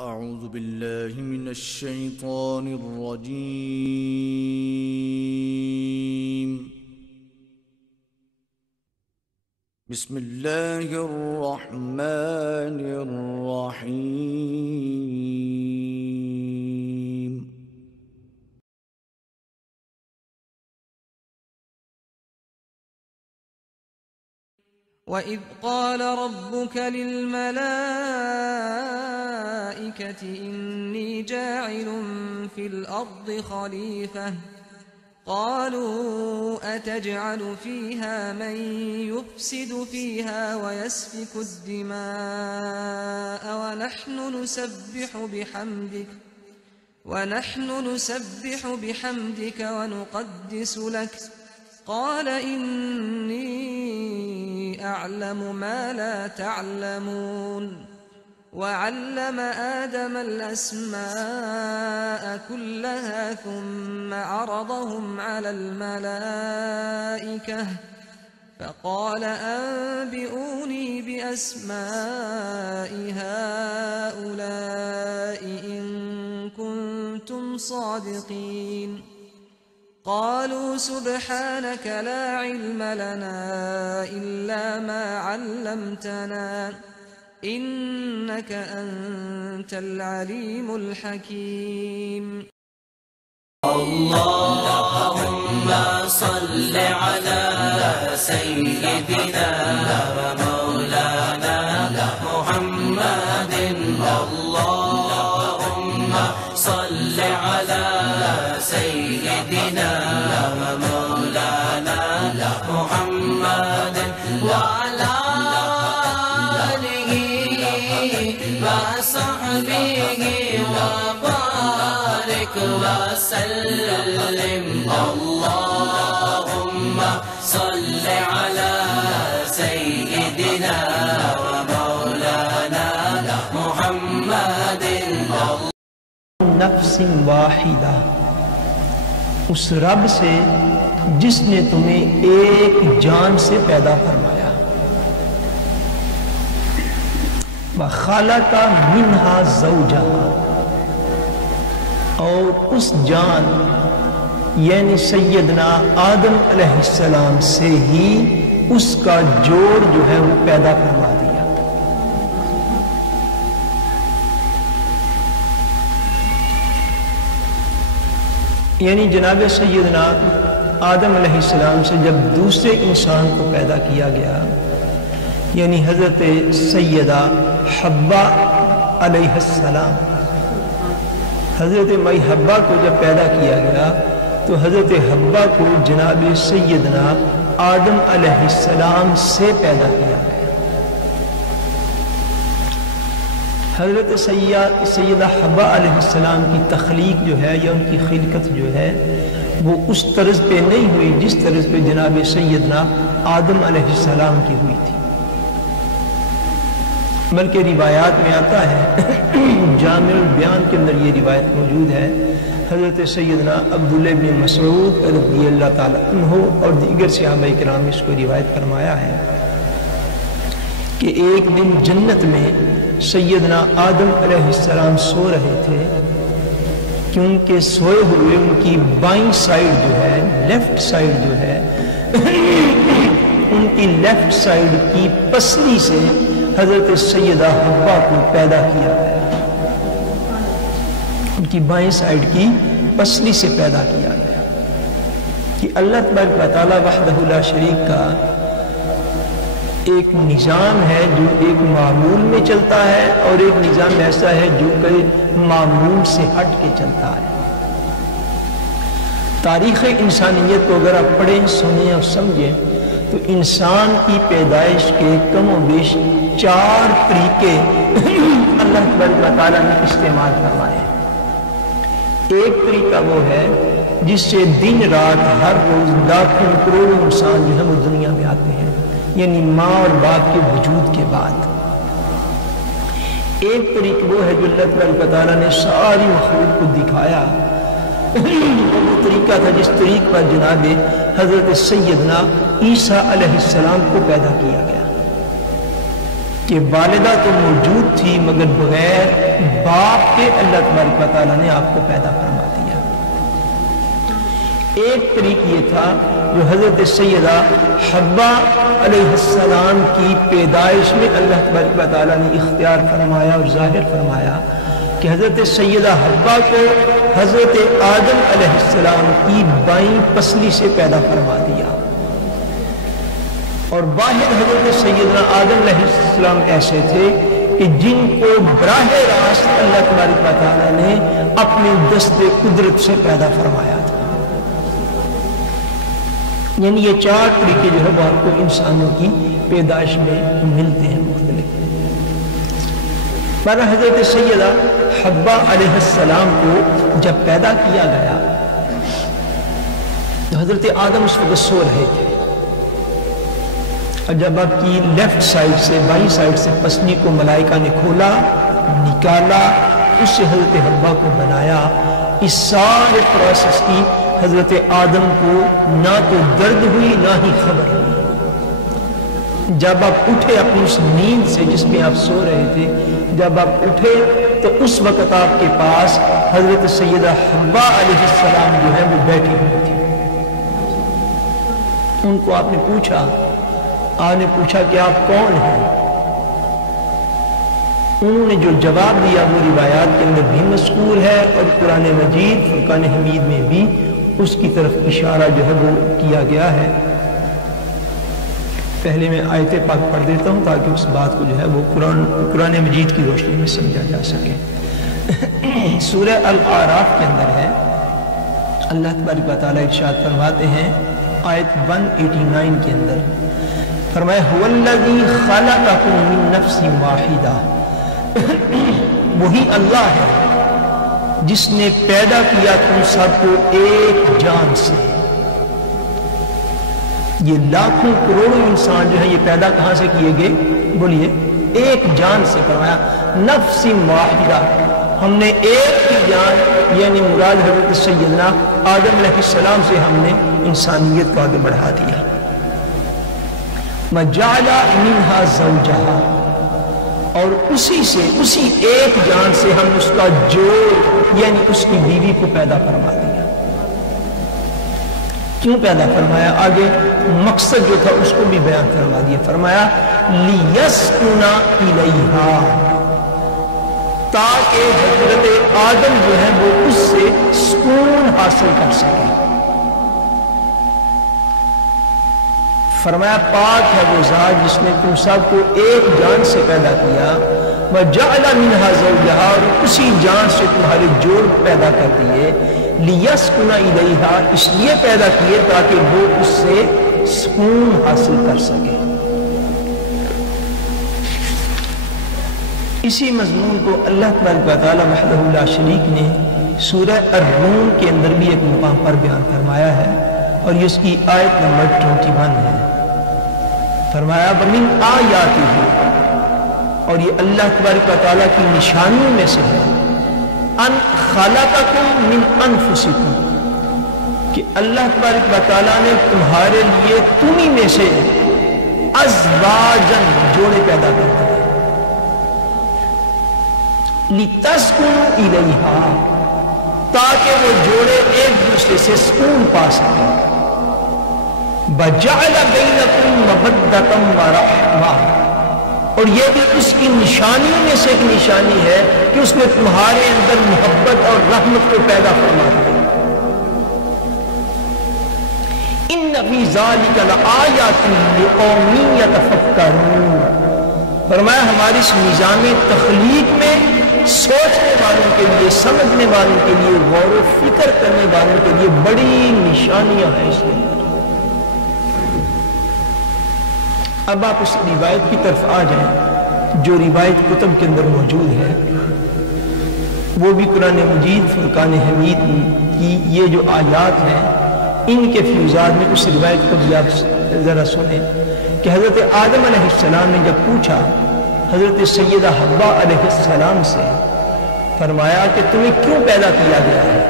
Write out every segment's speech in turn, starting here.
أعوذ بالله من الشيطان الرجيم. بسم الله الرحمن الرحيم. وَإِذْ قَالَ رَبُّكَ لِلْمَلَائِكَةِ إِنِّي جَاعِلٌ فِي الْأَرْضِ خَلِيفَةً قَالُوا أَتَجْعَلُ فِيهَا مَن يُفْسِدُ فِيهَا وَيَسْفِكُ الدِّمَاءَ وَنَحْنُ نُسَبِّحُ بِحَمْدِكَ وَنُقَدِّسُ لَكَ قال إني أعلم ما لا تعلمون وعلم آدم الأسماء كلها ثم عرضهم على الملائكة فقال أنبئوني بأسماء هؤلاء إن كنتم صادقين قالوا سبحانك لا علم لنا إلا ما علمتنا إنك أنت العليم الحكيم. اللهم صل على سيدنا ومولانا محمد. اللهم صل على سيدنا ومولانا محمد وعلى آله وصحبه وبارك وسلم. اللهم صل على سيدنا ومولانا محمد. نفس واحدہ، اس رب سے جس نے تمہیں ایک جان سے پیدا فرمایا. وَخَلَقَ مِنْهَا زَوْجَهَا، اور اس جان یعنی سیدنا آدم علیہ السلام سے ہی اس کا جوڑ جو ہے وہ پیدا فرما دیا. یعنی جناب سیدنا آدم علیہ السلام سے جب دوسرے انسان کو پیدا کیا گیا، یعنی حضرت سیدہ حوا علیہ السلام، حضرت مائی حوا کو جب پیدا کیا گیا تو حضرت حوا کو جناب سیدنا آدم علیہ السلام سے پیدا کیا گیا. حضرت سیدہ حوا علیہ السلام کی تخلیق جو ہے یا ان کی خلقت جو ہے وہ اس طرز پہ نہیں ہوئی جس طرز پہ جناب سیدنا آدم علیہ السلام کی ہوئی تھی، بلکہ روایات میں آتا ہے جامع البیان کے اندر یہ روایت موجود ہے. حضرت سیدنا عبداللہ بن مسعود رضی اللہ تعالیٰ عنہ اور دیگر صحابہ کرام نے اس کو روایت فرمایا ہے کہ ایک دن جنت میں سیدنا آدم علیہ السلام سو رہے تھے، کیونکہ سوئے ہوئے ان کی بائیں سائیڈ جو ہے، لیفٹ سائیڈ جو ہے ان کی لیفٹ سائیڈ کی پسلی سے حضرت سیدہ حوا کو پیدا کیا گیا. ان کی بائیں سائیڈ کی پسلی سے پیدا کیا گیا. کہ اللہ تبارک و تعالیٰ وحدہ لا شریک کا ایک نظام ہے جو ایک معمول میں چلتا ہے، اور ایک نظام ایسا ہے جو کہ معمول سے ہٹ کے چلتا ہے. تاریخ انسانیت کو اگر آپ پڑھیں، سنیں اور سمجھیں تو انسان کی پیدائش کے کم و بیش 4 طریقے اللہ تبارک و تعالیٰ نے استعمال فرمائے. ایک طریقہ وہ ہے جس سے دن رات ہر روز لاکھوں کروڑوں انسان جو ہے وہ دنیا میں آتے ہیں، یعنی ماں اور باپ کے وجود کے بعد. ایک طریقہ وہ ہے جو اللہ تبارک و تعالیٰ نے ساری مخلوق کو دکھایا. وہ طریقہ تھا جس طریق پر جناب حضرت سیدنا عیسیٰ علیہ السلام کو پیدا کیا گیا. کہ والدہ تو موجود تھی مگر بغیر باپ کے اللہ تبارک و تعالیٰ نے آپ کو پیدا فرما دیا۔ ایک طریق یہ تھا جو حضرت سیدہ حوا علیہ السلام کی پیدائش میں اللہ تبارک و تعالیٰ نے اختیار فرمایا اور ظاہر فرمایا کہ حضرت سیدہ حوا کو حضرت آدم علیہ السلام کی بائیں پسلی سے پیدا فرما دیا، اور واحد حضرت سیدنا آدم علیہ السلام ایسے تھے کہ جن کو براہ راست اللہ تبارک و تعالیٰ نے اپنے دست قدرت سے پیدا فرمایا تھا۔ یعنی یہ چار طریقے جو ہے وہ آپ کو انسانوں کی پیدائش میں ملتے ہیں مختلف۔ پر حضرت سیدہ حوا علیہ السلام کو جب پیدا کیا گیا تو حضرت آدم اس وقت سو رہے تھے، اور جب آپ کی لیفٹ سائڈ سے بائیں سائڈ سے پسلی کو ملائکہ نے کھولا، نکالا، اس سے حضرت حوا کو بنایا، اس سارے پروسیس کی حضرت آدم کو نہ تو درد ہوئی نہ ہی خبر ہوئی۔ جب آپ اٹھے اپنی اس نیند سے جس میں آپ سو رہے تھے، جب آپ اٹھے تو اس وقت آپ کے پاس حضرت سیدہ حوا علیہ السلام جو ہے وہ بیٹھی ہوئی تھی۔ ان کو آپ نے پوچھا، آپ نے پوچھا کہ آپ کون ہیں؟ انہوں نے جو جواب دیا وہ روایات کے اندر بھی مذکور ہے، اور قرآن مجید فرقان حمید میں بھی اس کی طرف اشارہ جو ہے وہ کیا گیا ہے۔ پہلے میں آیت پاک پڑھ دیتا ہوں تاکہ اس بات کو جو ہے وہ قرآن مجید کی روشنی میں سمجھا جا سکے۔ سورہ الاعراف کے اندر ہے، اللہ تبارک و تعالیٰ ارشاد فرماتے ہیں آیت 189 کے اندر، فرمایا هو الذی خلقکم من نفس واحدہ، وہی اللہ ہے جس نے پیدا کیا تم سب کو ایک جان سے۔ یہ لاکھوں کروڑوں انسان جو ہے یہ پیدا کہاں سے کیے گئے؟ بولیے، ایک جان سے۔ فرمایا نفس واحدہ، ہم نے ایک ہی جان یعنی مراد حضرت سیدنا آدم علیہ السلام سے ہم نے انسانیت کو آگے بڑھا دیا۔ وَجَعَلَ مِنْهَا زَوْجَهَا، اور اسی سے، اسی ایک جان سے ہم اس کا جوڑ یعنی اس کی بیوی کو پیدا فرما دیا۔ کیوں پیدا فرمایا؟ آگے مقصد جو تھا اس کو بھی بیان فرما دیا۔ فرمایا لِيَسْكُنَ إِلَيْهَا، تاکہ حضرت آدم جو ہے وہ اس سے سکون حاصل کر سکے۔ فرمایا پاک ہے وہ ذات جس نے تم سب کو ایک جان سے پیدا کیا، وَجَعَلَ مِنْهَا زَوْجَهَا، اور اسی جان سے تمہارے جوڑ پیدا کر دیے، لِيَسْكُنَ إِلَيْهَا، اس لیے پیدا کیے تاکہ وہ اس سے سکون حاصل کر سکے۔ اسی مضمون کو اللہ تبارک و تعالیٰ وحدہ لا شریک نے سورہ الروم کے اندر بھی ایک مقام پر بیان فرمایا ہے، اور یہ اس کی آیت نمبر 21 ہے۔ فرمایا وَمِنْ آیَاتِهِ، اور یہ اللہ تبارک و تعالیٰ کی نشانیوں میں سے ہے، ان خلقکم من انفسکم، کہ اللہ تبارک و تعالیٰ نے تمہارے لیے تمہیں میں سے ازواجن جوڑے پیدا کر دیے، لِتَسْكُنُوا إِلَيْهَا، تاکہ وہ جوڑے ایک دوسرے سے سکون پا سکیں۔ وَجَعَلَ بَيْنَكُمْ مَوَدَّةً وَرَحْمَةً، اور یہ بھی اس کی نشانیوں میں سے ایک نشانی ہے کہ اس نے تمہارے اندر محبت اور رحمت کو پیدا فرما دیا۔ إِنَّ فِي ذَلِكَ لَآيَاتٍ لِقَوْمٍ يَتَفَكَّرُونَ، فرمایا ہماری اس نظام تخلیق میں سوچنے والوں کے لیے، سمجھنے والوں کے لیے، غور و فکر کرنے والوں کے لیے بڑی نشانیاں ہیں اس میں۔ اب آپ اس روایت کی طرف آ جائیں جو روایت کتب کے اندر موجود ہے، وہ بھی قرآن مجید فرقان حمید کی یہ جو آیات ہیں ان کے فیوزات میں اس روایت کو بھی آپ ذرا سنیں کہ حضرت آدم علیہ السلام نے جب پوچھا حضرت سیدہ حوا علیہ السلام سے، فرمایا کہ تمہیں کیوں پیدا کیا گیا ہے؟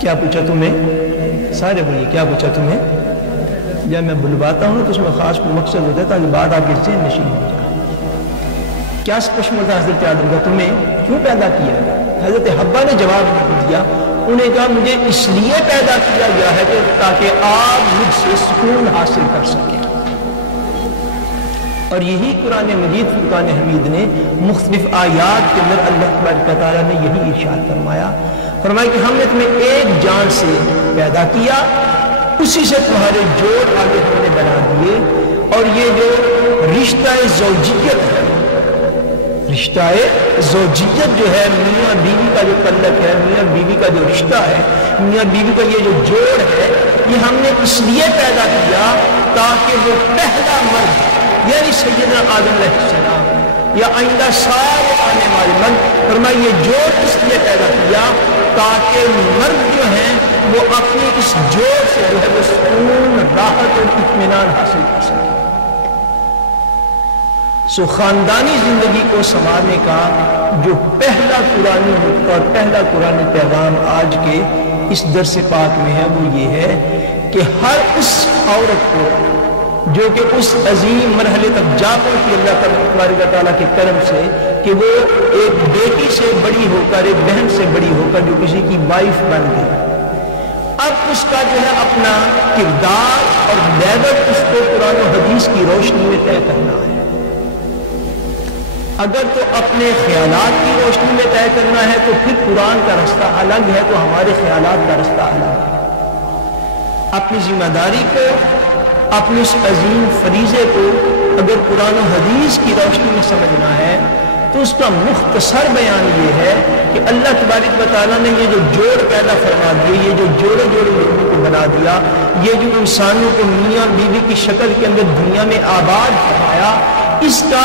کیا پوچھا تمہیں؟ سارے بولیے کیا پوچھا تمہیں؟ جب میں بلواتا ہوں تو اس میں خاص مقصد ہوتا ہے تاکہ بات آپ کے ذہن نشین ہو جائے۔ کیا پشم تھا حضرت آدم کا، تمہیں کیوں پیدا کیا ہے؟ حضرت حوا نے جواب دیا، انہیں کہا مجھے اس لیے پیدا کیا گیا ہے کہ تاکہ آپ مجھ سے سکون حاصل کر سکیں۔ اور یہی قرآن مجید فرقان حمید نے مختلف آیات کے اندر اللہ تبارک و تعالیٰ نے یہی ارشاد فرمایا کہ ہم نے تمہیں ایک جان سے پیدا کیا، اسی سے تمہارے جوڑ آگے ہم نے بنا دیے، اور یہ جو رشتہ زوجیت ہے، رشتہ زوجیت جو ہے، میاں بیوی کا جو تعلق ہے، میاں بیوی کا جو رشتہ ہے، میاں بیوی کا یہ جو جوڑ ہے، یہ ہم نے اس لیے پیدا کیا تاکہ وہ پہلا مرد یعنی سیدنا آدم علیہ السلام یا آئندہ سارے آنے والے مرد، فرمایا یہ جوڑ اس لیے پیدا کیا تاکہ مرد جو ہیں وہ اپنی اس جوڑ سے جو ہے وہ سکون، راحت اور اطمینان حاصل کر سکے۔ سو خاندانی زندگی کو سنوارنے کا جو پہلا قرآنی نقطہ اور پہلا قرآنی پیغام آج کے اس درس پاک میں ہے وہ یہ ہے کہ ہر اس عورت کو جو کہ اس عظیم مرحلے تک جا پہنچی اللہ تبارک و تعالیٰ کے کرم سے کہ وہ ایک بیٹی سے بڑی ہو کر، ایک بہن سے بڑی ہو کر جو کسی کی وائف بن گئی، اب اس کا جو ہے اپنا کردار اور لیول اس کو قرآن و حدیث کی روشنی میں طے کرنا ہے۔ اگر تو اپنے خیالات کی روشنی میں طے کرنا ہے تو پھر قرآن کا رستہ الگ ہے، تو ہمارے خیالات کا رستہ الگ ہے۔ اپنی ذمہ داری کو، اپنے اس عظیم فریضے کو اگر قرآن و حدیث کی روشنی میں سمجھنا ہے تو اس کا مختصر بیان یہ ہے کہ اللہ تبارک و تعالیٰ نے یہ جو جوڑ پیدا فرما دیے، یہ جو جوڑے جوڑے لوگوں کو بنا دیا، یہ جو انسانوں کو میاں بیوی کی شکل کے اندر دنیا میں آباد فرمایا، اس کا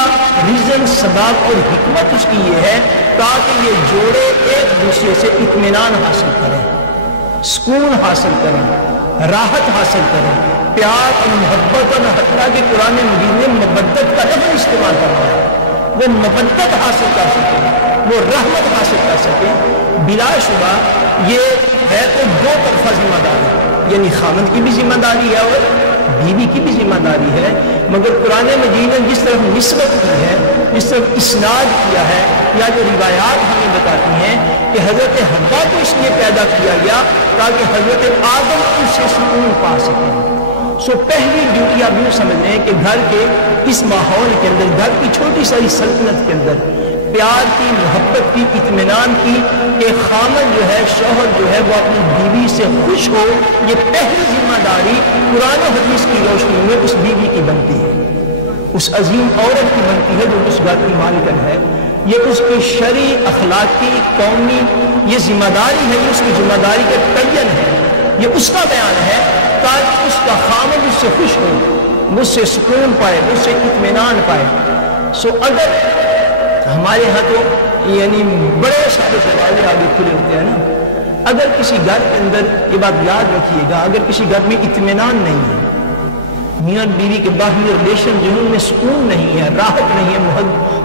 ریزن، سبب اور حکمت اس کی یہ ہے تاکہ یہ جوڑے ایک دوسرے سے اطمینان حاصل کریں، سکون حاصل کریں، راحت حاصل کریں، پیار اور محبت، اور حتیٰ کہ قرآن مجید نے مبدت کا لفظ استعمال کرنا ہے، وہ مبدت حاصل کر سکیں، وہ رحمت حاصل کر سکیں۔ بلا شبہ یہ ہے تو دو طرفہ ذمہ داری، یعنی خامند کی بھی ذمہ داری ہے اور بیوی کی بھی ذمہ داری ہے، مگر قرآن مجید نے جس طرف نسبت کی ہے، جس طرف اسناد کیا ہے، یا جو روایات ہمیں بتاتی ہیں کہ حضرت حوا کو اس لیے پیدا کیا گیا تاکہ حضرت آدم اس سے سکون پا سکیں۔ سو پہلی ڈیوٹی آپ یوں سمجھ لیں کہ گھر کے اس ماحول کے اندر، گھر کی چھوٹی ساری سلطنت کے اندر پیار کی، محبت کی، اطمینان کی، کہ خامن جو ہے، شوہر جو ہے وہ اپنی بیوی سے خوش ہو، یہ پہلی ذمہ داری قرآن و حدیث کی روشنی میں اس بیوی کی بنتی ہے، اس عظیم عورت کی بنتی ہے جو اس گھر کی مالکن ہے۔ یہ اس کی شرعی، اخلاقی، قومی یہ ذمہ داری ہے، یہ اس کی ذمہ داری کا تعین ہے، یہ اس کا بیان ہے تاکہ اس کا خامن اس سے خوش ہو، مجھ سے سکون پائے، مجھ سے اطمینان پائے۔ سو اگر ہمارے ہاں تو یعنی بڑے سارے دروازے آگے کھلے ہوتے ہیں نا، اگر کسی گھر کے اندر، یہ بات یاد رکھیے گا، اگر کسی گھر میں اطمینان نہیں ہے، میاں بیوی کے باہمی ریلیشن جو ان میں سکون نہیں ہے، راحت نہیں ہے،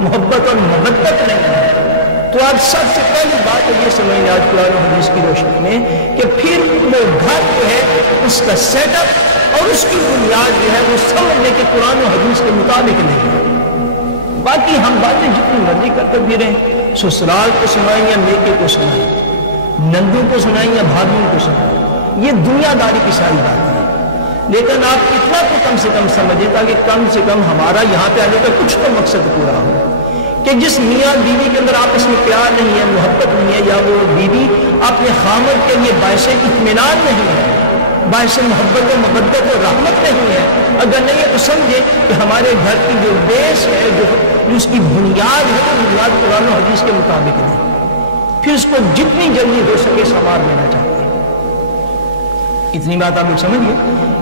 محبت اور مبدت نہیں ہے، تو آپ سب سے پہلی بات یہ سمجھیں آج قرآن و حدیث کی روشنی میں کہ پھر وہ گھر جو ہے اس کا سیٹ اپ اور اس کی بنیاد جو ہے وہ سمجھنے کے قرآن و حدیث کے مطابق نہیں ہے۔ باقی ہم باتیں جتنی مرضی کرتے بھی رہیں، سسرال کو سنائیں یا میکے کو سنائیں، نندوں کو سنائیں یا بھابیوں کو سنائیں، یہ دنیا داری کی ساری بات ہے، لیکن آپ اتنا تو کم سے کم سمجھیں تاکہ کم سے کم ہمارا یہاں پہ آنے کا کچھ تو مقصد پورا ہو، کہ جس میاں بیوی کے اندر آپس میں پیار نہیں ہے، محبت نہیں ہے، یا وہ بیوی اپنے خامد کے لیے باعث اطمینان نہیں ہے، باعث محبت و مبدت و رحمت نہیں ہے، اگر نہیں ہے تو سمجھے کہ ہمارے گھر کی جو بیس ہے، جو اس کی بنیاد ہے، وہ بنیاد قرآن و حدیث کے مطابق نہیں، پھر اس کو جتنی جلدی ہو سکے سنوار دینا چاہتے ہیں۔ اتنی بات آپ لوگ سمجھیے،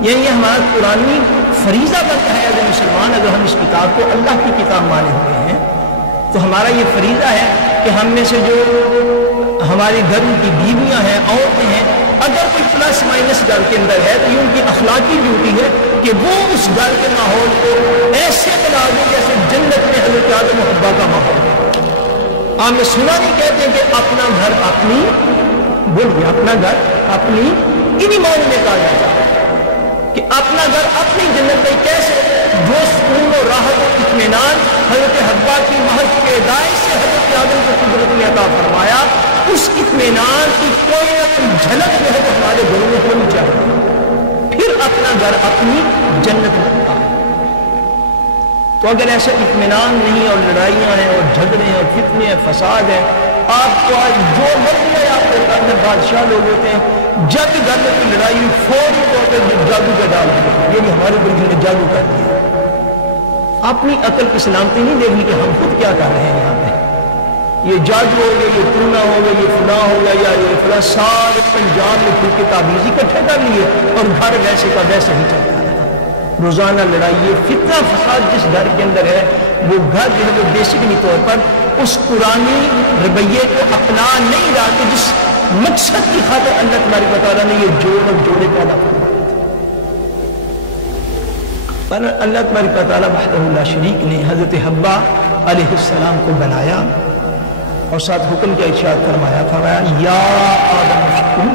یعنی ہمارا قرآنی فریضہ بنتا ہے اگر مسلمان، اگر ہم اس کتاب کو اللہ کی کتاب مانے ہوئے ہیں تو ہمارا یہ فریضہ ہے کہ ہم میں سے جو ہمارے گھر کی بیویاں ہیں، عورتیں ہیں، اگر کوئی پلس مائنس گھر کے اندر ہے تو یہ ان کی اخلاقی ڈیوٹی ہے کہ وہ اس گھر کے ماحول کو ایسے بنا دیں جیسے جنت میں حضرت آدم و حوا کا ماحول ہے۔ آپ نے سنا نہیں کہتے کہ اپنا گھر اپنی، بولیے اپنا گھر اپنی، انہی معنی میں کہا جاتا ہے کہ اپنا گھر اپنی جنت میں کیسے جو سکون و راحت و اطمینان حضرت حوا کی محض پیدائش سے حضرت آدم کو قدرت نے عطا فرمایا، اس اطمینان کی کوئی نہ کوئی جھلک جو ہے وہ ہمارے گھروں میں ہونی چاہیے، پھر اپنا گھر اپنی جنت میں ہوتا ہے۔ تو اگر ایسا اطمینان نہیں اور لڑائیاں ہیں اور جھگڑے ہیں اور فتنے ہیں، فساد ہے، آپ کو آج جو مرضی ہے آپ کے گھر میں بادشاہ لوگ ہوتے ہیں، جب گھر میں کوئی لڑائی ہوئی فوری طور پر جادو کا ڈال دیا، یہ بھی ہمارے بزرگوں نے جادو کر دیا۔ اپنی عقل کی سلامتی نہیں دیکھنی کہ ہم خود کیا کر رہے ہیں یہاں پہ، یہ جادو ہو گیا، یہ ٹونا ہو گیا، یہ فلاں ہو گیا، یا یہ فلاں، سارے پنجاب میں پھر کے تعویذ اکٹھے کر لیے اور گھر ویسے کا ویسے ہی چلتا ہے۔ روزانہ لڑائی، یہ فتنہ فساد جس گھر کے اندر ہے، وہ گھر جو ہے وہ بیسکلی طور پر اس قرآنی رویے کو اپنا نہیں رہا کہ جس مقصد کی خاطر اللہ تبارک و تعالیٰ نے یہ جوڑ اور جوڑے پیدا فرمائے تھے۔ پر اللہ تبارک و تعالیٰ وحدہ لا شریک نے حضرت حوا علیہ السلام کو بنایا اور ساتھ حکم کا ارشاد فرمایا یا آدم اسکن،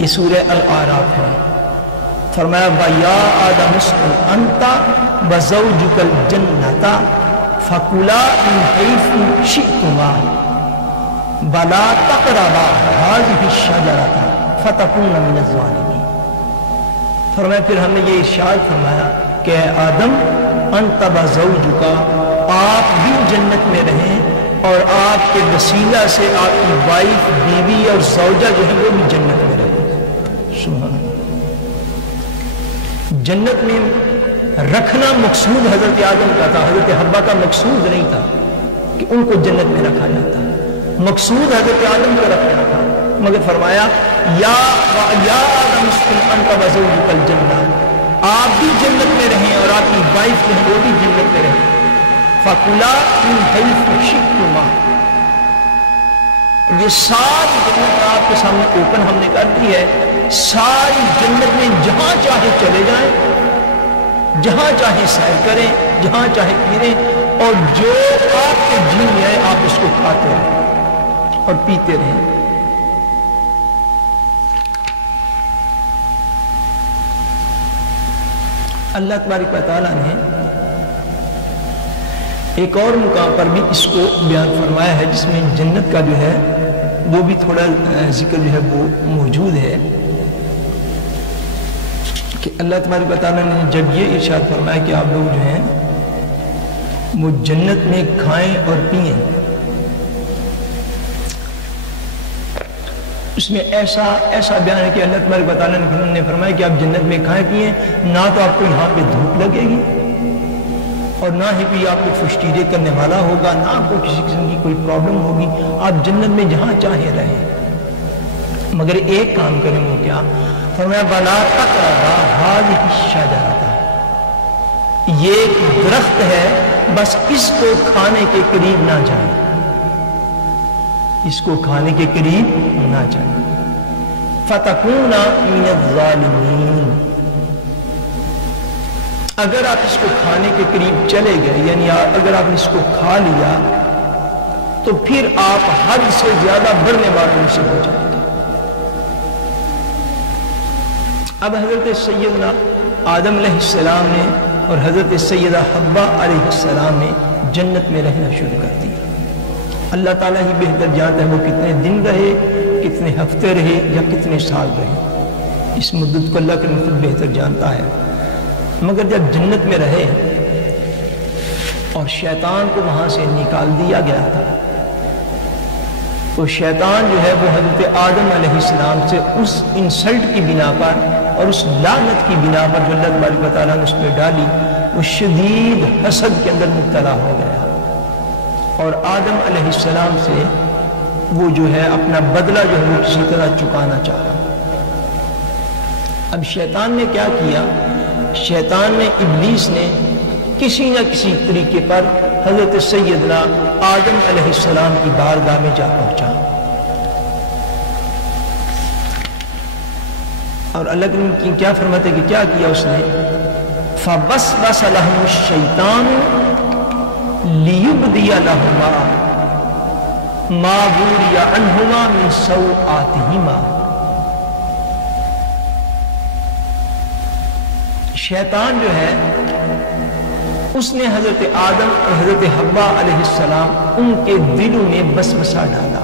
یہ سورہ الاعراف ہے، فرمایا وَيَا آدَمُ اسْكُنْ أَنْتَ وَزَوْجُكَ الْجَنَّةَ فَكُلَا مِنْ حَيْثُ شِئْتُمَا وَلَا تَقْرَبَا هَٰذِهِ الشَّجَرَةَ فَتَكُونَ مِنَ الظَّالِمِينَ۔ فرمایا پھر ہم نے یہ ارشاد فرمایا کہ اے آدم أَنْتَ وَزَوْجُكَ، آپ بھی جنت میں رہیں اور آپ کے وسیلہ سے آپ کی وائف، بیوی اور زوجہ جو ہے وہ بھی جنت میں رہیں۔ سبحان اللہ۔ جنت میں رکھنا مقصود حضرت آدم کا تھا، حضرت حوا کا مقصود نہیں تھا کہ ان کو جنت میں رکھا جاتا، مقصود حضرت آدم کو رکھنا تھا، مگر فرمایا یا آدم اسکن انت وزوجک الجنہ، آپ بھی جنت میں رہیں اور آپ کی وائف جو ہے وہ بھی جنت میں رہیں، فَكُلَا مِنْ حَيْثُ شِئْتُمَا، یہ ساری جنت آپ کے سامنے اوپن ہم نے کر دی ہے، ساری جنت میں جہاں چاہے چلے جائیں، جہاں چاہے سیر کریں، جہاں چاہے پھریں، اور جو آپ کے جی میں آئے آپ اس کو کھاتے رہیں اور پیتے رہیں۔ اللہ تبارک و تعالیٰ نے ایک اور مقام پر بھی اس کو بیان فرمایا ہے جس میں جنت کا جو ہے وہ بھی تھوڑا ذکر جو ہے وہ موجود ہے کہ اللہ تبارک و تعالیٰ نے جب یہ ارشاد فرمایا کہ آپ لوگ جو ہیں وہ جنت میں کھائیں اور پئیں، اس میں ایسا بیان ہے کہ اللہ تبارک و تعالیٰ نے فرمایا کہ آپ جنت میں کھائیں پئیں، نہ تو آپ کو یہاں پہ دھوپ لگے گی اور نہ ہی کوئی آپ کو فشٹیرے کرنے والا ہوگا، نہ آپ کو کسی قسم کی کوئی پرابلم ہوگی، آپ جنت میں جہاں چاہے رہیں، مگر ایک کام کریں وہ کیا؟ فرمایا بَلَا تَقْرَبَا هَٰذِهِ الشَّجَرَةَ، یہ ایک درخت ہے، بس اس کو کھانے کے قریب نہ جائیں، اس کو کھانے کے قریب نہ جائیں، فَتَكُونَ مِنَ الظَّالِمِينَ، اگر آپ اس کو کھانے کے قریب چلے گئے، یعنی اگر آپ نے اس کو کھا لیا تو پھر آپ حد سے زیادہ بڑھنے والوں سے ہو جائیں گے۔ اب حضرت سیدنا آدم علیہ السلام نے اور حضرت سیدہ حوا علیہ السلام نے جنت میں رہنا شروع کر دیا۔ اللہ تعالیٰ ہی بہتر جانتا ہے وہ کتنے دن رہے، کتنے ہفتے رہے یا کتنے سال رہے، اس مدت کو اللہ کے مطلب بہتر جانتا ہے، مگر جب جنت میں رہے اور شیطان کو وہاں سے نکال دیا گیا تھا تو شیطان جو ہے وہ حضرت آدم علیہ السلام سے اس انسلٹ کی بنا پر اور اس لعنت کی بنا پر جو اللہ تبارک و تعالیٰ نے اس پہ ڈالی، وہ شدید حسد کے اندر مبتلا ہو گیا اور آدم علیہ السلام سے وہ جو ہے اپنا بدلہ جو ہے وہ کسی طرح چکانا چاہا۔ اب شیطان نے کیا کیا؟ شیطان نے، ابلیس نے کسی نہ کسی طریقے پر حضرت سیدنا آدم علیہ السلام کی بارگاہ میں جا پہنچا اور اللہ کی کیا فرماتے کہ کیا کیا اس نے؟ فَوَسْوَسَ لَهُمُ الشَّيْطَانُ لِيُبْدِيَ لَهُمَا مَا وُرِيَ عَنْهُمَا مِنْ سَوْآتِهِمَا، شیطان جو ہے اس نے حضرت آدم اور حضرت حوا علیہ السلام ان کے دلوں میں وسوسہ ڈالا.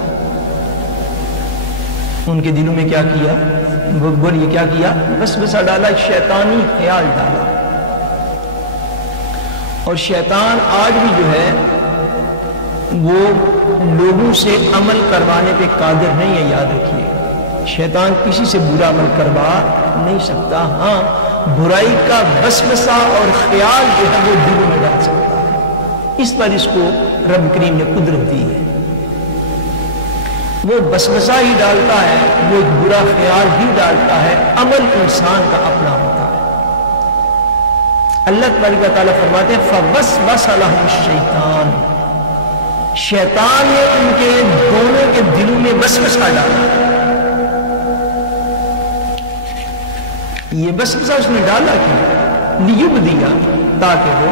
ان کے دلوں میں کیا کیا؟ بولیے کیا کیا؟ وسوسہ ڈالا، شیطانی خیال ڈالا. اور شیطان آج بھی جو ہے وہ لوگوں سے عمل کروانے پہ قادر نہیں ہے، یاد رکھیے. شیطان کسی سے برا عمل کروا نہیں سکتا، ہاں برائی کا وسوسہ اور خیال جو ہے وہ دلوں میں ڈال سکتا ہے. اس پر اس کو رب کریم نے قدرت دی ہے. وہ وسوسہ ہی ڈالتا ہے، وہ ایک برا خیال ہی ڈالتا ہے، عمل انسان کا اپنا ہوتا ہے. اللہ تبارک و تعالیٰ فرماتے ہیں فَوَسْوَسَ لَهُمُ الشَّيْطَانُ، شیطان نے ان کے دونوں کے دلوں میں وسوسہ ڈالا. یہ وسوسہ اس نے ڈالا کیوں؟ لِيُبْدِيَ، تاکہ وہ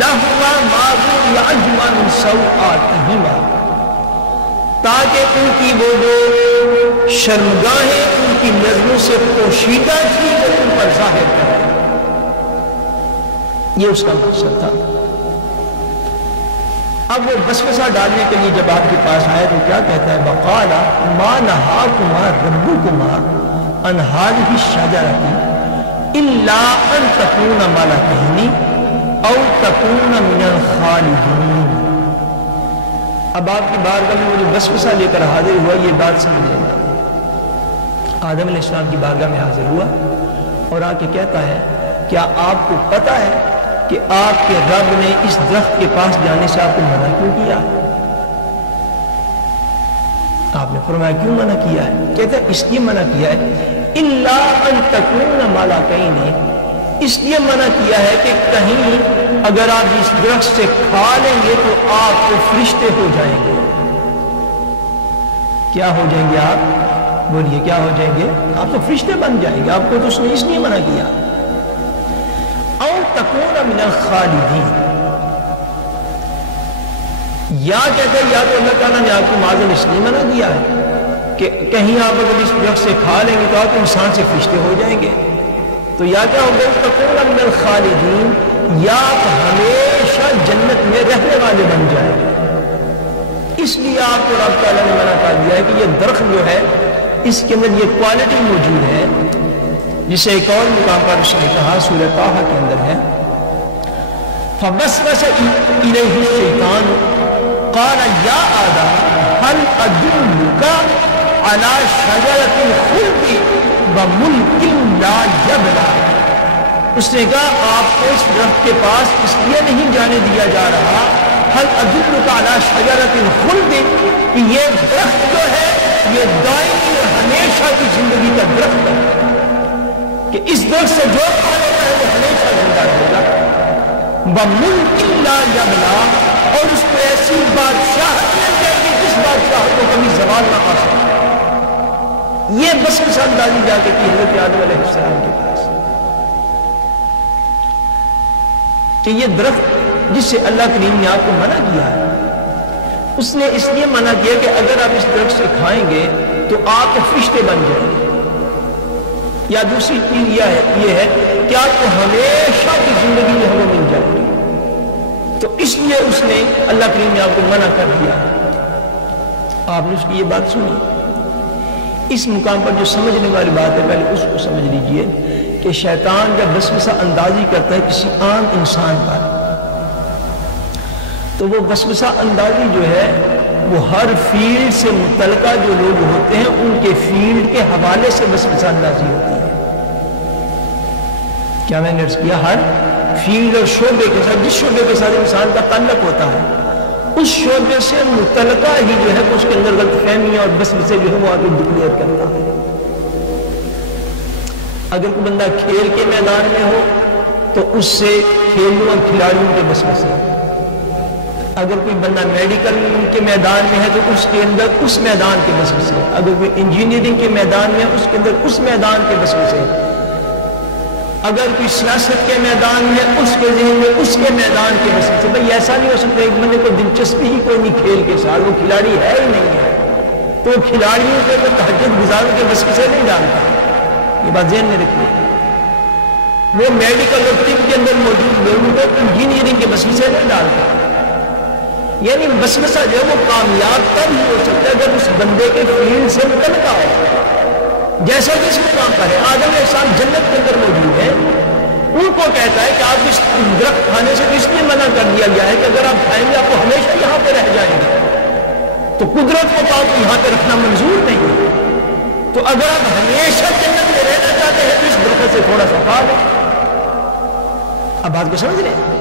لَهُمَا مَا يَعْجُمَ مِنْ سَوْآتِهِمَا، تاکہ ان کی وہ جو شرمگاہیں ان کی نظروں سے پوشیدہ تھی وہ ان پر ظاہر کرے. یہ اس کا مقصد تھا. اب وہ وسوسہ ڈالنے کے لیے جب آپ کے پاس آئے تو کیا کہتا ہے؟ وَقَالَ مَا نَهَاكُمَا رَبُّكُمَا عَنْ هَٰذِهِ الشَّجَرَةِ إِلَّا أَن تَكُونَ مَلَكَيْنِ أَوْ تَكُونَ مِنَ الْخَالِدِينَ. اب آپ کی بارگاہ میں وہ جو وسوسہ لے کر حاضر ہوا، یہ بات سمجھ لینا. آدم علیہ السلام کی بارگاہ میں حاضر ہوا اور آ کے کہتا ہے کیا آپ کو پتا ہے کہ آپ کے رب نے اس درخت کے پاس جانے سے آپ کو منع کیوں کیا؟ آپ نے فرمایا کیوں منع کیا ہے؟ کہتا ہے اس لیے منع کیا ہے اِلَّا أَن تَكُونَ مَلَكَيْنِ، اس لیے منع کیا ہے کہ کہیں اگر آپ اس درخت سے کھا لیں گے تو آپ کو فرشتے ہو جائیں گے. کیا ہو جائیں گے آپ؟ بولیے کیا ہو جائیں گے؟ آپ تو فرشتے بن جائیں گے. آپ کو تو اس نے اس لیے منع کیا. او تکون من الخالدین، یا کہتے ہیں یا تو اللہ تعالیٰ نے آپ کو معاذ اس لیے منع کیا ہے کہ کہیں آپ اگر اس درخت سے کھا لیں گے تو آپ انسان سے فرشتے ہو جائیں گے. تو یا کیا ہوگا تکون من الخالدین، یا آپ ہمیشہ جنت میں رہنے والے بن جائیں گے. اس لیے آپ کو رب تعالیٰ نے منع کر دیا ہے کہ یہ درخت جو ہے اس کے اندر یہ کوالٹی موجود ہے، جسے ایک اور مقام پر اس نے کہا سورہ طٰہٰ کے اندر ہے فَوَسْوَسَ إِلَيْهِ الشَّيْطَانُ قَالَ يَا آدَمُ هَلْ أَدُلُّكَ عَلَى شَجَرَةِ الْخُلْدِ وَمُلْكٍ لَا يَبْلَىٰ. اس نے کہا آپ کو اس درخت کے پاس اس لیے نہیں جانے دیا جا رہا هَلْ أَدُلُّكَ عَلَى شَجَرَةِ الْخُلْدِ کہ یہ درخت جو ہے یہ دائمی ہمیشہ کی زندگی کا درخت ہے، کہ اس درخت سے جو کھا لیتا ہے وہ ہمیشہ زندہ رہے گا. وَمُلْكٍ لَا يَبْلَىٰ، اور اس کو ایسی بادشاہت مل جائے گی جس بادشاہت کو کبھی زوال نہ پا سکے. یہ وسوسہ اندازی جا کے کی حضرت آدم علیہ السلام کے پاس کہ یہ درخت جس سے اللہ کریم نے آپ کو منع کیا ہے، اس نے اس لیے منع کیا کہ اگر آپ اس درخت سے کھائیں گے تو آپ فرشتے بن جائیں گے. یا دوسری چیز یہ ہے کہ آپ کو ہمیشہ کی زندگی جو ہے وہ مل جائے گی. تو اس لیے اس نے اللہ کریم نے آپ کو منع کر دیا. آپ نے اس کی یہ بات سنی. اس مقام پر جو سمجھنے والی بات ہے پہلے اس کو سمجھ لیجئے کہ شیطان جب وسوسہ اندازی کرتا ہے کسی عام انسان پر تو وہ وسوسہ اندازی جو ہے وہ ہر فیلڈ سے متعلقہ جو لوگ ہوتے ہیں ان کے فیلڈ کے حوالے سے وسوسہ اندازی ہوتی ہے. کیا میں نے عرض کیا؟ ہر فیلڈ اور شعبے کے ساتھ جس شعبے کے ساتھ انسان کا تعلق ہوتا ہے اس شعبے سے متعلقہ ہی جو ہے اس کے اندر غلط فہمیاں اور وسوسے جو ہے وہ آگے ڈکلیئر کرتا ہے. اگر کوئی بندہ کھیل کے میدان میں ہو تو اس سے کھیلوں اور کھلاڑیوں کے وسوسے، اگر کوئی بندہ میڈیکل کے میدان میں ہے تو اس کے اندر اس میدان کے وسوسے، اگر کوئی انجینئرنگ کے میدان میں ہے اس کے اندر اس میدان کے وسوسے، اگر کوئی سیاست کے میدان میں اس کے ذہن میں اس کے میدان کے وسوسے. بھائی ایسا نہیں ہو سکتا ایک بندے کو دلچسپی ہی کوئی نہیں کھیل کے ساتھ، وہ کھلاڑی ہے ہی نہیں ہے تو کھلاڑیوں کے تہجد گزاروں کے وسوسے نہیں ڈالتا. یہ بات ذہن میں رکھیے. وہ میڈیکل اور طب کے اندر موجود لوگوں کو انجینئرنگ کے وسوسے میں ڈالتا ہے. یعنی وسوسہ جو ہے وہ کامیاب تب ہی ہو سکتا ہے جب اس بندے کے فیلڈ سے نکلتا ہو. جیسا کہ اس مقام پر ہے آدم علیہ السلام جنت کے اندر موجود ہے. ان کو کہتا ہے کہ آپ اس درخت کھانے سے اس لیے منع کر دیا گیا ہے کہ اگر آپ کھائیں گے آپ کو ہمیشہ یہاں پہ رہ جائیں گے. تو قدرت کو آپ کو یہاں پہ رکھنا منظور نہیں ہے. تو اگر آپ ہمیشہ جنت میں رہنا چاہتے ہیں تو اس درخت سے تھوڑا سا کھا لیں. اب بات کو سمجھ رہے ہیں؟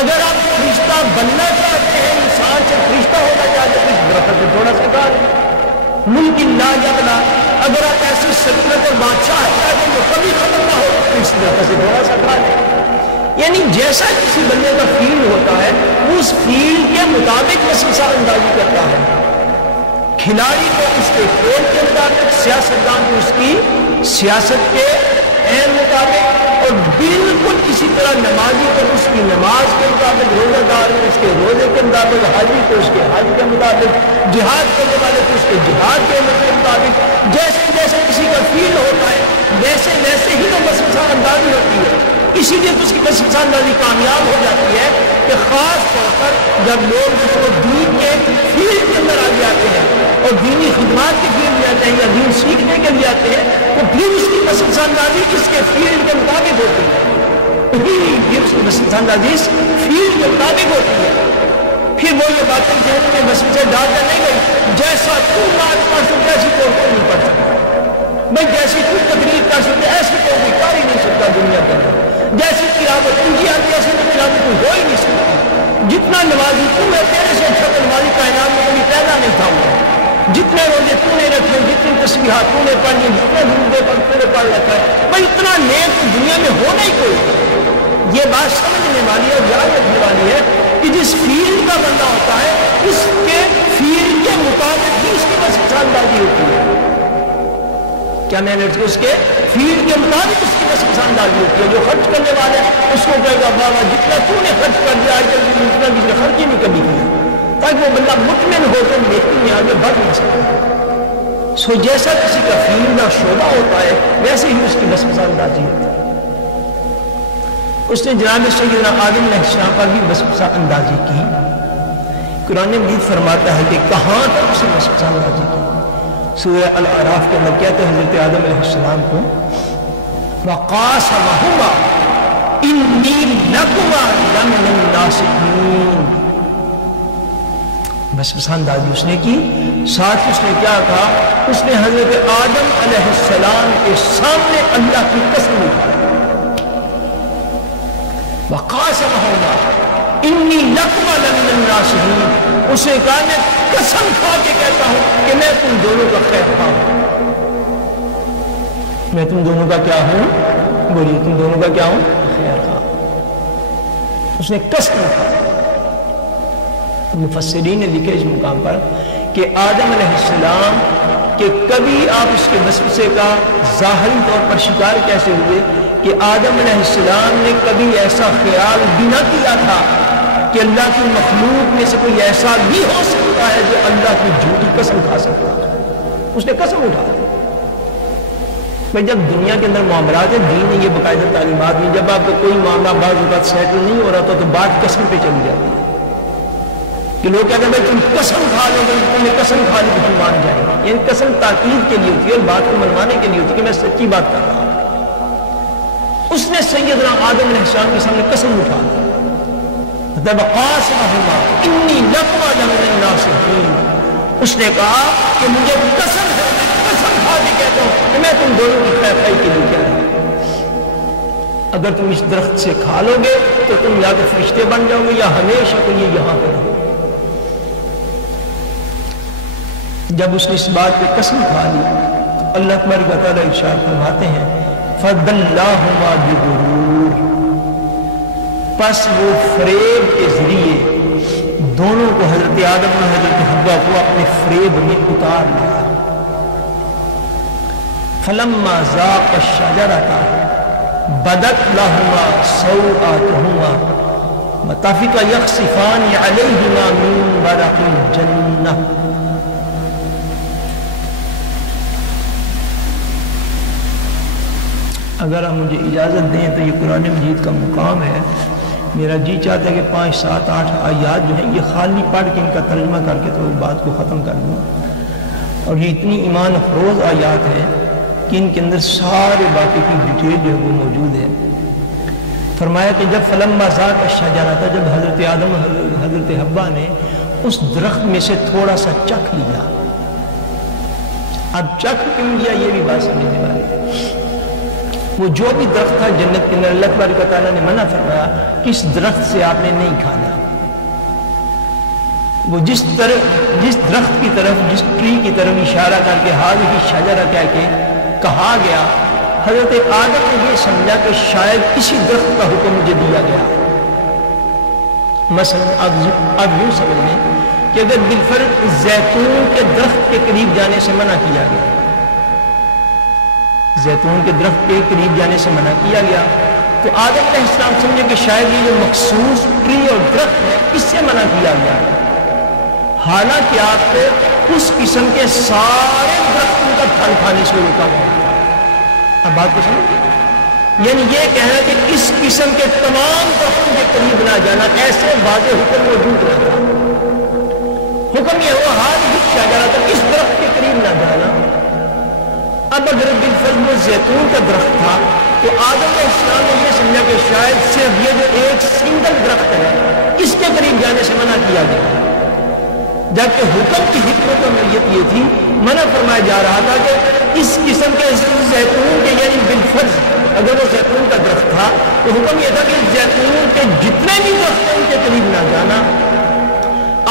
اگر آپ فرشتہ بننا چاہتے ہیں انسان سے فرشتہ ہونا چاہتے ہیں تو اس درخت سے تھوڑا سا کھا لیں. ملک لا یبلا اگر آپ ایسی سلطنت اور بادشاہ چاہتے ہیں جو کبھی ختم نہ ہو تو اس درخت سے تھوڑا سا کھا لیں. یعنی جیسا کسی بندے کا فیلڈ ہوتا ہے اس فیلڈ کے مطابق وسوسہ اندازی کرتا ہے. کھلاڑی کو اس کے کھیل کے مطابق، سیاستدان کو اس کی سیاست کے عین مطابق، اور بالکل اسی طرح نمازی کو اس کی نماز کے مطابق، روزہ دار کو اس کے روزے کے مطابق، حاجی کو اس کے حج کے مطابق، جہاد کرنے والے کو اس کے جہاد کے مطابق. جیسے جیسے کسی کا فیلڈ ہوتا ہے ویسے ویسے ہی وہ وسوسہ اندازی ہوتی ہے. اسی لیے تو اس کی وسوسہ اندازی کامیاب ہو جاتی ہے کہ خاص طور پر جب لوگ اس کو دین کے فیلڈ کے اندر آگے آتے ہیں اور دینی خدمات کے فیلڈ میں آتے ہیں یا دین سیکھنے کے لیے آتے ہیں تو پھر اس کی وسوسہ اندازی اس کے فیلڈ کے مطابق ہوتی ہے. پھر اس کی وسوسہ اندازی اس فیلڈ کے مطابق ہوتی ہے. پھر وہ یہ باتیں ذہن میں وسوسے ڈالتا نہیں گئی جیسا تو بات پڑھ سکتا ایسی تو کوئی نہیں پڑھ سکتا. میں جیسی تو تقریر کر سکتے ایسی تو کوئی کر ہی نہیں سکتا دنیا کے اندر. جیسی تلاوت تجھے آتی ایسی تو تلاوت کوئی ہو ہی نہیں سکتی. جتنا نمازی تو ہے تیرے سے اچھا تو نمازی کائنات میں کبھی پیدا نہیں تھا ہوا. جتنے روزے تو نے رکھے، جتنی تسبیحات تو نے پڑھی، جتنے درود تو نے پڑھ رکھا ہے، بھائی اتنا نیک دنیا میں ہونا ہی کوئی. یہ بات سمجھنے والی اور یاد رکھنے والی ہے کہ جس فیلڈ کا بندہ ہوتا ہے اس کے فیلڈ کے مطابق بھی اس کی وسوسہ اندازی ہوتی ہے. کیا میں نے اس کے فیلڈ کے مطابق اس کی وسوسہ اندازی ہوتی ہے. جو خرچ کرنے والے اس کو کہے گا بابا جتنا تو نے خرچ کر دیا آج کل اتنا کسی نے خرچ ہی نہیں کبھی کیا، تاکہ وہ بندہ مطمئن ہو کر نیکی میں آگے بڑھ نہیں سکے. سو جیسا کسی کا فیلڈ اور شعبہ ہوتا ہے ویسے ہی اس کی وسوسہ اندازی ہوتی ہے. اس نے جناب سیدنا آدم علیہ السلام پر بھی وسوسہ اندازی کی. قرآن مجید فرماتا ہے کہ کہاں تک اسے وسوسہ اندازی کی. سورہ الاعراف کے اندر کہتے ہیں حضرت آدم علیہ السلام کو وَقَاسَمَهُمَا إِنِّي لَكُمَا لَمِنَ النَّاصِحِينَ. وسوسہ اندازی اس نے کی. ساتھ اس نے کیا کہا؟ اس نے حضرت آدم علیہ السلام کے سامنے اللہ کی قسم اٹھائی. وَقَاسَمَهُمَا إِنِّي لَكُمَا لَمِنَ النَّاصِحِينَ. اسے کہا میں قسم کھا کے کہتا ہوں کہ میں تم دونوں کا خیر خواہ ہوں. میں تم دونوں کا کیا ہوں؟ بولیے تم دونوں کا کیا ہوں؟ خیر خواہ. اس نے قسم کھا. مفسرین نے لکھے اس مقام پر کہ آدم علیہ السلام کہ کبھی آپ اس کے وسوسے کا ظاہری طور پر شکار کیسے ہوئے کہ آدم علیہ السلام نے کبھی ایسا خیال بھی نہ کیا تھا کہ اللہ کی مخلوق میں سے کوئی ایسا بھی ہو سکتا ہے جو اللہ کی جھوٹی قسم کھا سکتا ہے. اس نے قسم اٹھا دی. بھائی جب دنیا کے اندر معاملات ہیں دین نے یہ باقاعدہ تعلیمات میں جب آپ کو کوئی معاملہ بعض اوقات سیٹل نہیں ہو رہا تو بات قسم پہ چلی جاتی ہے کہ لوگ کہتے ہیں بھائی تم قسم کھا لو گے، تم نے قسم کھا لی تو ہم مان جائیں گے. یعنی قسم تاکید کے لیے ہوتی ہے اور بات کو منوانے کے لیے ہوتی ہے کہ میں سچی بات کر رہا ہوں. اس نے سیدنا آدم علیہ السلام کے سامنے قسم اٹھا دی. وَقَاسَمَهُمَا إِنِّي لَكُمَا لَمِنَ النَّاصِحِينَ. اس نے کہا کہ مجھے قسم ہے، قسم کھا کے کہتا ہوں کہ میں تم دونوں کی خیر خواہی کے لیے کہہ رہا ہوں. اگر تم اس درخت سے کھا لو گے تو تم یا تو فرشتے بن جاؤ گے یا ہمیشہ کے لیے یہاں پہ رہو. جب اس نے اس بات پہ قسم کھا لی تو اللہ تبارک و تعالیٰ ارشاد فرماتے ہیں فَدَلَّاهُمَا بِغُرُورٍ. پس وہ فریب کے ذریعے دونوں کو حضرت آدم اور حضرت حوا کو اپنے فریب میں اتار لیا. فَلَمَّا ذَاقَ الشَّجَرَةَ بَدَتْ لَهُمَا سَوْآتُهُمَا وَطَفِقَ يَخْصِفَانِ عَلَيْهِمَا مِنْ وَرَقِ الْجَنَّةِ. اگر آپ مجھے اجازت دیں تو یہ قرآن مجید کا مقام ہے. میرا جی چاہتا ہے کہ 5 7 8 آیات جو ہیں یہ خالی پڑھ کے ان کا ترجمہ کر کے تو بات کو ختم کر دوں. اور یہ اتنی ایمان افروز آیات ہیں کہ ان کے اندر سارے باقی کی ڈیٹیل جو ہے وہ موجود ہے. فرمایا کہ جب فلما ذاق الشجرہ تھا، جب حضرت آدم حضرت حوا نے اس درخت میں سے تھوڑا سا چکھ لیا. اب چکھ کیوں لیا یہ بھی بات سمجھنے والی. وہ جو بھی درخت تھا جنت کے اندر اللہ تبارک و تعالیٰ نے منع فرمایا کہ اس درخت سے آپ نے نہیں کھانا. وہ جس درخت کی طرف، جس ٹری کی طرف اشارہ کر کے ہذہ شجرہ کہہ کے کہا گیا، حضرت آدم نے یہ سمجھا کہ شاید اسی درخت کا حکم مجھے دیا گیا. مثلا اب یوں سمجھ لیں کہ اگر بالفرض زیتون کے درخت کے قریب جانے سے منع کیا گیا، زیتون کے درخت کے قریب جانے سے منع کیا گیا، تو آدم علیہ السلام سمجھے کہ شاید یہ جو مخصوص ٹری اور درخت ہے اس سے منع کیا گیا. حالانکہ آپ کو اس قسم کے سارے درختوں کا پھل کھانے سے روکا گیا. اب بات کو سمجھیں، یعنی یہ کہنا کہ اس قسم کے تمام درختوں کے قریب نہ جانا، ایسے واضح حکم موجود نہ تھا. حکم یہ ہوا ہذہ شجرہ تک، اس درخت کے قریب نہ جانا. اب اگر بالفرض وہ زیتون کا درخت تھا تو آدم علیہ السلام نے یہ سمجھا کہ شاید صرف یہ جو ایک سنگل درخت ہے اس کے قریب جانے سے منع کیا گیا، جبکہ حکم کی حکمت و نوعیت یہ تھی، منع فرمایا جا رہا تھا کہ اس قسم کے زیتون کے، یعنی بالفرض اگر وہ زیتون کا درخت تھا تو حکم یہ تھا کہ زیتون کے جتنے بھی درخت ہیں ان کے قریب نہ جانا.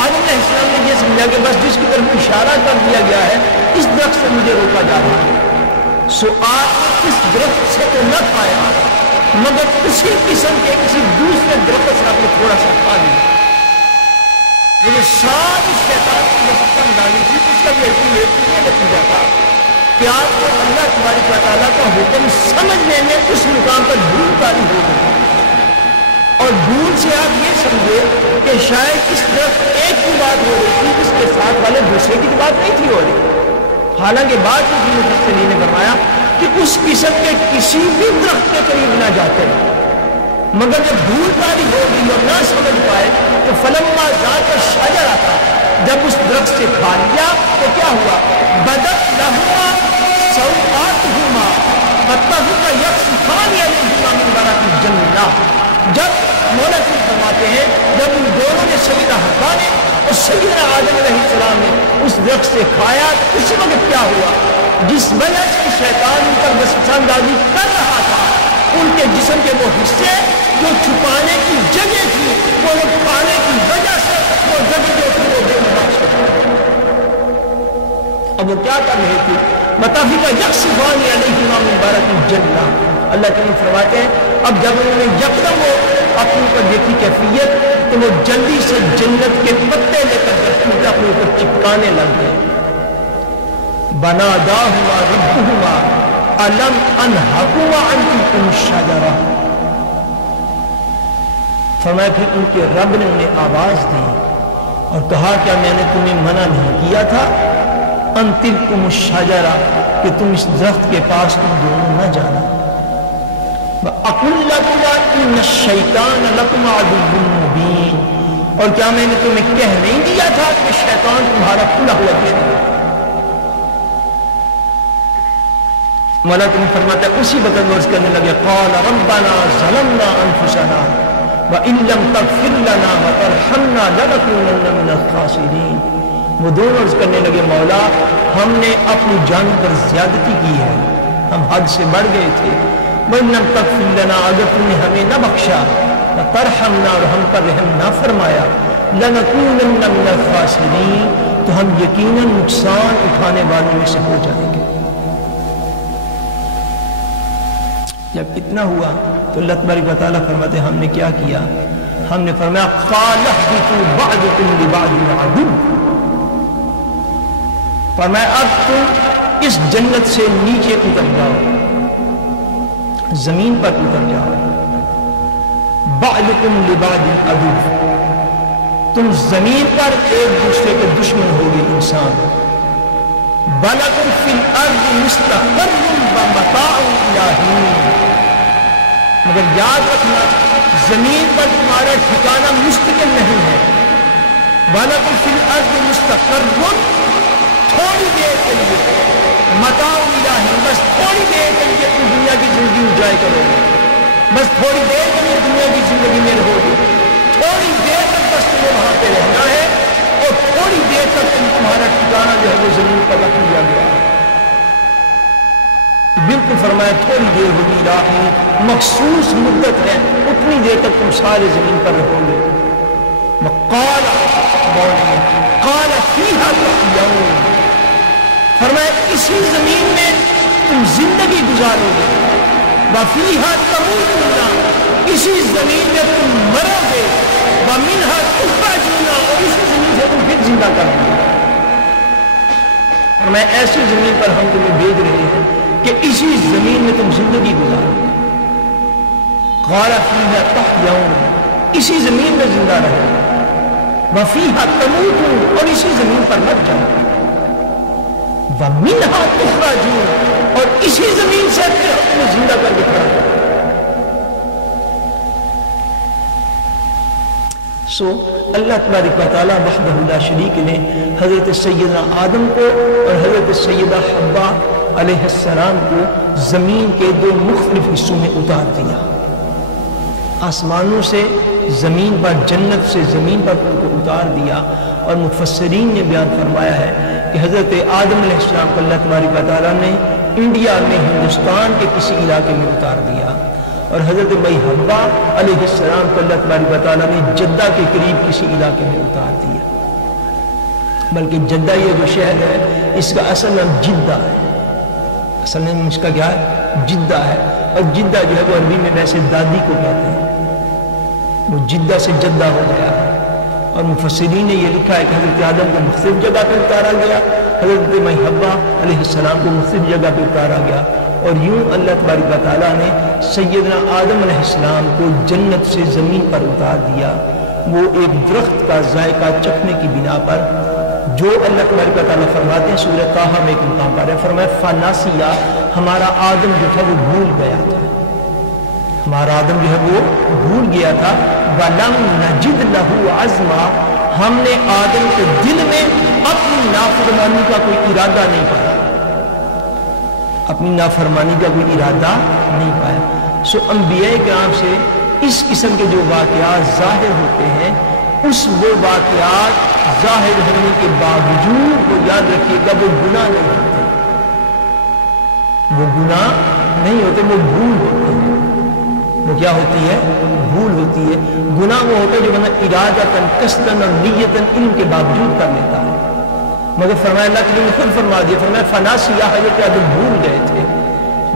آدم علیہ السلام نے یہ سمجھا کہ بس جس کی طرف اشارہ کر دیا گیا ہے اس درخت سے مجھے روکا جا رہا ہے. سو آپ اس درخت سے تو نہ کھایا، مگر اسی قسم کے کسی دوسرے درخت سے آپ نے تھوڑا سا کھا لیا. یہ ساری شیطان کی مسکن ڈالی تھی، اس کا بھی یہ نتیجہ تھا کہ آپ کو اللہ تبارک و تعالیٰ کا حکم سمجھنے میں اس مقام پر بھول کاری ہو گئی. اور بھول سے آپ یہ سمجھے کہ شاید اس درخت ایک کی بات ہو رہی تھی، اس کے ساتھ والے دوسرے کی بات نہیں تھی ہو رہی. حالانکہ بات جو بھی مفسرین نے فرمایا کہ اس قسم کے کسی بھی درخت کے قریب نہ جاتے، مگر جب بھول کاری ہو گئی اور نہ سمجھ پائے تو فلما ذاق الشجرہ تھا، جب اس درخت سے کھا لیا تو کیا ہوا؟ بدت لہما سوآتہما وطفقا یخصفان علیہما من ورق الجنہ. جب مولا کی فرماتے ہیں جب ان دونوں نے سیدہ حوا نے اور سیدنا آدم علیہ السلام نے اس درخت سے کھایا، اسی وقت کیا ہوا؟ جس وجہ سے شیطان ان پر وسوسہ اندازی کر رہا تھا، ان کے جسم کے وہ حصے جو چھپانے کی جگہ تھی، وہ کھانے کی وجہ سے وہ جگہ جو تھی وہ بے نقش ہو گئی. اب وہ کیا کر رہے تھے؟ مطابق یخصفان علیہما من ورق الجنہ. اللہ تعالیٰ فرماتے ہیں اب جب انہوں نے یکدم وہ اپنے اوپر دیکھی کیفیت تو وہ جلدی سے جنت کے پتے لے کر اپنے اوپر چپکانے لگ گئے. بناداہما ربہما الم انہکما عن تلکما الشجرہ. فرمایا پھر ان کے رب نے انہیں آواز دی اور کہا کیا میں نے تمہیں منع نہیں کیا تھا ان تلکما الشجرہ کہ تم اس درخت کے پاس تم دونوں نہ جانا. وَأَقُلْ لَكُمَا إِنَّ الشَّيْطَانَ لَكُمْ عَدُوٌّ مُّبِينٌ. اور کیا میں نے تمہیں کہہ نہیں دیا تھا کہ شیطان تمہارا کھلا ہوا دشمن ہے؟ مولا تم فرماتا ہے اسی وقت وہ عرض کرنے لگے قَالَ رَبَّنَا ظَلَمْنَا أَنفُسَنَا وَإِن لَّمْ تَغْفِرْ لَنَا وَتَرْحَمْنَا لَنَكُونَنَّ مِنَ الْخَاسِرِينَ. وہ دونوں عرض کرنے لگے مولا ہم نے اپنی جان پر زیادتی کی ہے، ہم حد سے بڑھ گئے تھے. وَإِن لَّمْ تَغْفِرْ لَنَا اگر تم نے ہمیں نہ بخشا وَتَرْحَمْنَا اور ہم پر رحم نہ فرمایا لَنَكُونَنَّ مِنَ الْخَاسِرِينَ تو ہم یقیناً نقصان اٹھانے والوں میں سے ہو جائیں گے. جب اتنا ہوا تو اللہ تبارک و تعالیٰ فرماتے ہم نے کیا کیا؟ ہم نے فرمایا قَالَ اهْبِطُوا بَعْضُكُمْ لِبَعْضٍ عَدُوٌّ. فرمایا اب تم اس جنت سے نیچے اتر جاؤ، زمین پر اتر جاؤ. بعضکم لبعض عدو، تم زمین پر ایک دوسرے کے دشمن ہوگے انسان. وَلَكُمْ فِي الْأَرْضِ مُسْتَقَرٌّ وَمَتَاعٌ إِلَىٰ حِینٍ، مگر یاد رکھنا زمین پر تمہارا ٹھکانہ مستقل نہیں ہے. وَلَكُمْ فِي الْأَرْضِ مُسْتَقَرٌّ، تھوڑی دیر کے لیے، متاع إِلَىٰ حِین، بس تھوڑی دیر کے لیے تم دنیا کی زندگی انجوائے کرو گے، بس تھوڑی دیر کے لیے دنیا کی زندگی میں رہو گے، تھوڑی دیر تک بس تمہیں وہاں پہ رہنا ہے، اور تھوڑی دیر تک تمہارا ٹھکانہ جو ہے وہ زمین پر رکھ لیا گیا ہے. بالکل فرمایا تھوڑی دیر ہوگی راحی، مخصوص مدت ہے، اتنی دیر تک تم سارے زمین پر رہو گے. وقال قال فیہا تحیون، فرمایا اسی زمین میں تم زندگی گزارو گے. وفیہا تموتون، اسی زمین میں تم مرو گے. ومنہا تخرجون، اور اسی زمین سے تم پھر زندہ کرو گے. فرمایا ایسی زمین پر ہم تمہیں بھیج رہے ہیں کہ اسی زمین میں تم زندگی گزارو. قال فیہا تحیون، اسی زمین میں زندہ رہو. وفیہا تموتون، اور اسی زمین پر مر جاؤ. ومنہا تخرجون، اور اسی زمین سے پھر تمہیں زندہ کر کے کھڑا کرو. سو اللہ تبارک و تعالیٰ وحدہ لا شریک نے حضرت سیدنا آدم کو اور حضرت سیدہ حوا علیہ السلام کو زمین کے دو مختلف حصوں میں اتار دیا. آسمانوں سے زمین پر، جنت سے زمین پر ان کو اتار دیا. اور مفسرین نے بیان فرمایا ہے کہ حضرت آدم علیہ السلام کو اللہ تبارک و تعالیٰ نے انڈیا میں، ہندوستان کے کسی علاقے میں اتار دیا، اور حضرت مئی حوا علیہ السلام کو اللہ تبارک و تعالیٰ نے جدہ کے قریب کسی علاقے میں اتار دیا. بلکہ جدہ یہ جو شہر ہے اس کا اصل نام جدہ ہے. اصل نام اس کا کیا ہے؟ جدہ ہے. اور جدہ جو ہے وہ عربی میں ویسے دادی کو کہتے ہیں، وہ جدہ سے جدہ ہو گیا. اور مفسرین نے یہ لکھا ہے کہ حضرت آدم کو مختلف جگہ پہ اتارا گیا، حضرت مئی حوا علیہ السلام کو مختلف جگہ پہ اتارا گیا. اور یوں اللہ تبارک و تعالیٰ نے سیدنا آدم علیہ السلام کو جنت سے زمین پر اتار دیا. وہ ایک درخت کا ذائقہ چکھنے کی بنا پر، جو اللہ تبارک و تعالیٰ فرماتے ہیں سورہ طٰہٰ میں ایک مقام پر ہے، فرمایا فناسیہ، ہمارا آدم جو تھا وہ بھول گیا تھا، ہمارا آدم جو ہے وہ بھول گیا تھا. وَلَمْ نَجِدْ لَهُ عَزْمًا، ہم نے آدم کے دل میں اپنی نافرمانی کا کوئی ارادہ نہیں پایا، اپنی نافرمانی کا کوئی ارادہ نہیں پایا. سو انبیاء کرام سے اس قسم کے جو واقعات ظاہر ہوتے ہیں، اس وہ واقعات ظاہر ہونے کے باوجود وہ یاد رکھیے گا وہ گناہ نہیں ہوتے، وہ گناہ نہیں ہوتے، وہ بھول ہوتے ہیں. وہ کیا ہوتی ہے؟ بھول ہوتی ہے. گناہ وہ ہوتا ہے جو بندہ ارادتاً، قصداً اور نیتاً علم کے باوجود کر لیتا ہے. مگر فرمایا اللہ کے نے خود فرما دیا، فرمایا فناسیہ، حضرت آدم بھول گئے تھے.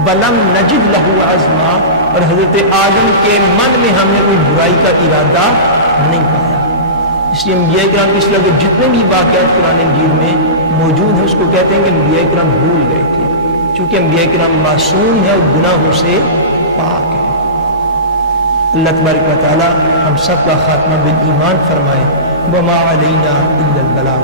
وَلَمْ نَجِدْ لَهُ عَزْمًا، اور حضرت آدم کے من میں ہم نے کوئی برائی کا ارادہ نہیں پایا. اس لیے انبیاء کرام کے اسلام کے جتنے بھی واقعات قرآن مجید میں موجود ہیں اس کو کہتے ہیں کہ انبیاء کرام بھول گئے تھے، چونکہ انبیاء کرام معصوم ہیں اور گناہوں سے پاک ہیں. اللہ تبارک و تعالی ہم سب کا خاتمہ بالایمان فرمائے. وما علینا الا البلاغ.